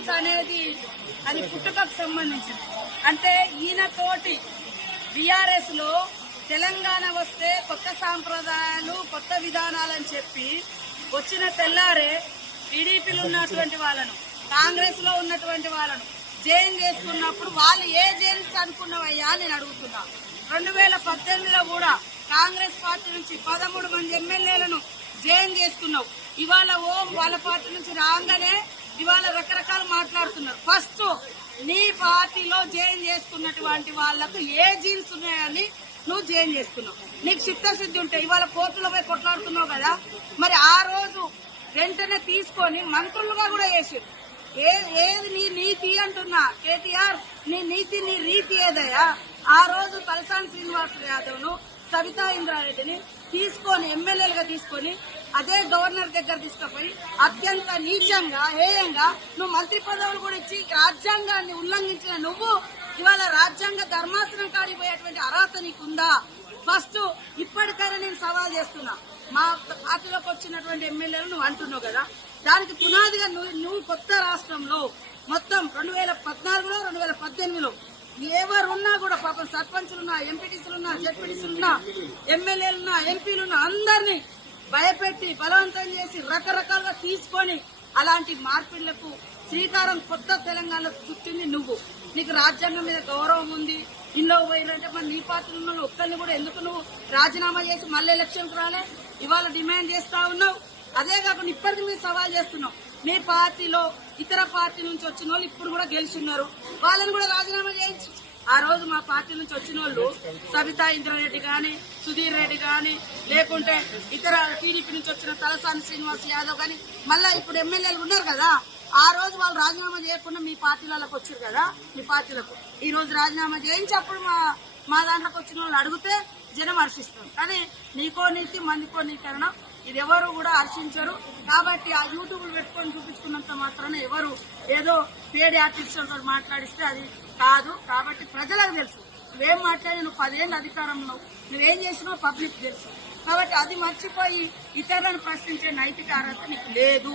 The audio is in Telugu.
జీన్స్ అనేది అది పుట్టుకకు సంబంధించింది. అంటే ఈయనతోటి బీఆర్ఎస్ లో తెలంగాణ వస్తే కొత్త సాంప్రదాయాలు కొత్త విధానాలని చెప్పి వచ్చిన తెల్లారే టీడీపీలో ఉన్నటువంటి వాళ్ళను కాంగ్రెస్ లో ఉన్నటువంటి వాళ్ళను జైన్ చేసుకున్నప్పుడు వాళ్ళు ఏ జైన్స్ అనుకున్నవయ్యా నేను అడుగుతున్నా. 2018లో కూడా కాంగ్రెస్ పార్టీ నుంచి 13 మంది ఎమ్మెల్యేలను జైన్ చేసుకున్నావు. ఇవాళ వాళ్ళ పార్టీ నుంచి రాగానే ఇవాళ రకరకాలు మాట్లాడుతున్నారు. ఫస్ట్ నీ పార్టీలో జైన్ చేసుకున్నటువంటి వాళ్లకు ఏ జీన్స్ ఉన్నాయని నువ్వు జైన్ చేసుకున్నావు. నీకు చిత్తశుద్ధి ఉంటే ఇవాళ కోర్టులో పోయి కొట్లాడుతున్నావు కదా, మరి ఆ రోజు వెంటనే తీసుకొని మంత్రులుగా కూడా చేసారు. ఏది నీ నీతి అంటున్నా కేటీఆర్, నీ నీతి నీ రీతి ఏదయ్యా? ఆ రోజు తలసాని శ్రీనివాస్ యాదవ్ ను సవితా ఇంద్రారెడ్డిని తీసుకొని ఎమ్మెల్యేలుగా తీసుకొని అదే గవర్నర్ దగ్గర తీసుకుపోయి అత్యంత నీచంగా హేయంగా నువ్వు మంత్రి పదవులు కూడా ఇచ్చి రాజ్యాంగాన్ని ఉల్లంఘించిన నువ్వు ఇవాళ రాజ్యాంగ ధర్మాసనం కాడికి పోయేటువంటి అర్హత నీకుందా? ఫస్ట్ ఇప్పటికైనా నేను సవాల్ చేస్తున్నా. మా పార్టీలోకి వచ్చినటువంటి ఎమ్మెల్యేలు నువ్వు అంటున్నావు కదా, దానికి పునాదిగా నువ్వు కొత్త రాష్ట్రంలో మొత్తం 2014లో 2018లో ఎవరున్నా కూడా పాపం సర్పంచులున్నా ఎంపీటీసీలున్నా జెడ్పీటీసీలున్నా ఎమ్మెల్యేలున్నా ఎంపీలున్నా అందరినీ భయపెట్టి బలవంతం చేసి రకరకాలుగా తీసుకొని అలాంటి మార్పిళ్లకు శ్రీకారం కొత్త తెలంగాణలో చుట్టింది నువ్వు. నీకు రాజ్యాంగం మీద గౌరవం ఉంది. ఇంట్లో పోయినంటే మరి నీ పార్టీలో ఉన్న ఒక్కరిని కూడా ఎందుకు నువ్వు రాజీనామా చేసి మళ్ళీ ఎలక్షన్కి రాలే? ఇవాళ డిమాండ్ చేస్తా ఉన్నావు. అదే కాకుండా ఇప్పటికి మీరు సవాల్ చేస్తున్నావు. మీ పార్టీలో ఇతర పార్టీ నుంచి వచ్చిన వాళ్ళు ఇప్పుడు కూడా గెలిచున్నారు, వాళ్ళని కూడా రాజీనామా చేయించు. ఆ రోజు మా పార్టీ నుంచి వచ్చిన వాళ్ళు సబితా ఇంద్రారెడ్డి గాని సుధీర్ రెడ్డి గాని లేకుంటే ఇతర టీడీపీ నుంచి వచ్చిన తలసాని శ్రీనివాస్ యాదవ్ గాని మళ్ళా ఇప్పుడు ఎమ్మెల్యేలు ఉన్నారు కదా, ఆ రోజు వాళ్ళు రాజీనామా చేయకుండా మీ పార్టీలకు వచ్చారు కదా, మీ పార్టీలకు ఈ రోజు రాజీనామా చేయించి అప్పుడు మా దాంట్లోకి వచ్చిన వాళ్ళు అడిగితే జనం హర్షిస్తారు. కానీ నీకో నీతి మందికో నీకరణం ఇది ఎవరు కూడా హర్షించరు. కాబట్టి ఆ యూట్యూబ్లు పెట్టుకొని చూపించుకున్నంత మాత్రాన ఎవరు ఏదో పేడ్ ఆర్టిస్టులతో మాట్లాడిస్తే అది కాదు. కాబట్టి ప్రజలకు తెలుసు నువ్వేం మాట్లాడి, నువ్వు 10 ఏళ్ళు అధికారంలో నువ్వేం చేసినావు పబ్లిక్ తెలుసు. కాబట్టి అది మర్చిపోయి ఇతరులను ప్రశ్నించే నైతిక అర్హత నీకు లేదు.